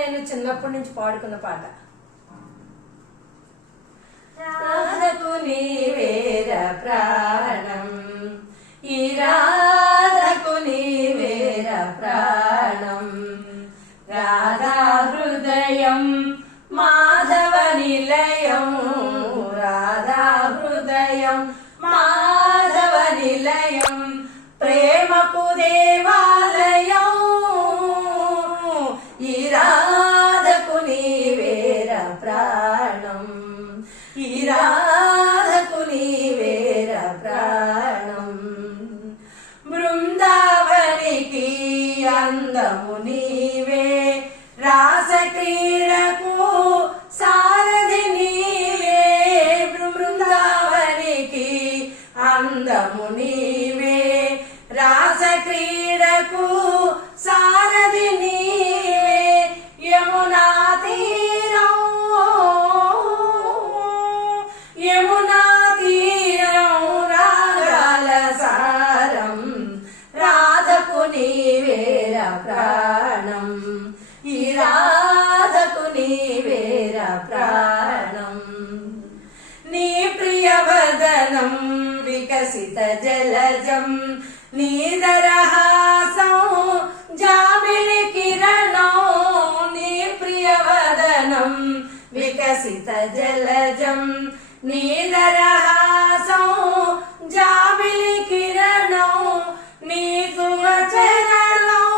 నేను చిన్నప్పటి నుంచి పాడుకున్న పాట. రాధకు నీవేర ప్రాణం, ఈ రాధకు నీవేర ప్రాణం, రాధా హృదయం మాధవ నిలయం, రాధా హృదయం మాధవ నిలయం, ప్రేమకు దేవాలయం, ఈ రాధకు నీవేర ప్రాణం, ఈ రాధకు నీవేర ప్రాణం. బృందావనికి అందము నీవే, రాస క్రీడకు సారథి నీవే, బృందావనికి అందము నీవే, రాస క్రీడకు సారథి నీవే, యమునా తీరం, యమునా తీరం రాగాల సారం, రాధకు నీవేర ప్రాణం, ఈ రాధకు నీవేర ప్రాణం. నీ ప్రియవదనం వికసిత జలజం, నీదరహాసం జాబిలి కిరణం, నీ ప్రియవదనం వికసిత జలజం, నీదరహాసం జాబిలి కిరణం, నీ శుభ చరణం,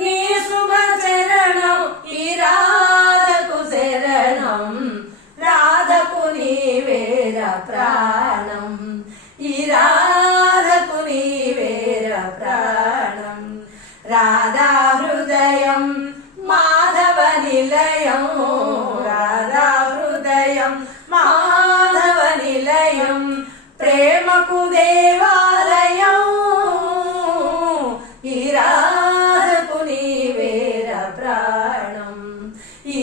నీ శుభ చరణం, ఈ రాధకు శరణం, రాధకు నీవేర ప్రాణం, ఈ రాధకు నీవేర ప్రాణం, రాధా హృదయం మాధవ నిలయం, రాధా హృదయం మాధవ నిలయం, ప్రేమకు దేవాలయం, ఈ రాధకు నీవేర ప్రాణం, ఈ